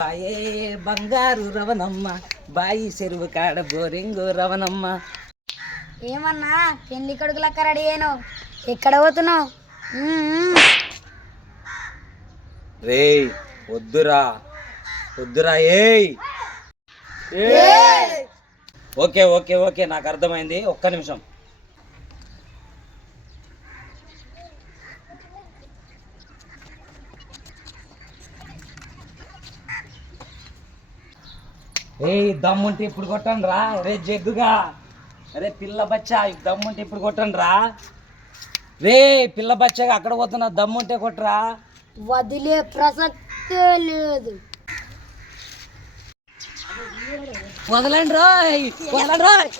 బాయే బంగారు రవణమ్మ బాయి చెరువు కాడ బోరింగు రవణమ్మ. ఏమన్నా పెళ్లి కొడుకులక్క రెడీ అయ్యాను, ఎక్కడ పోతున్నావు? రే వద్దురా వద్దురా ఏయ్. ఓకే ఓకే ఓకే నాకు అర్థమైంది, ఒక్క నిమిషం. ఏయ్ దమ్ముంటే ఇప్పుడు కొట్టండి రా. రే జగ్గుగా, రే పిల్ల బచ్చా దమ్ముంటే ఇప్పుడు కొట్టండి రా. రే పిల్ల బచ్చగా అక్కడ పోతున్నా, దమ్ముంటే కొట్టరా. వదిలే ప్రసక్తే లేదు. వదలండి రోయ్, వదలండి రోయ్.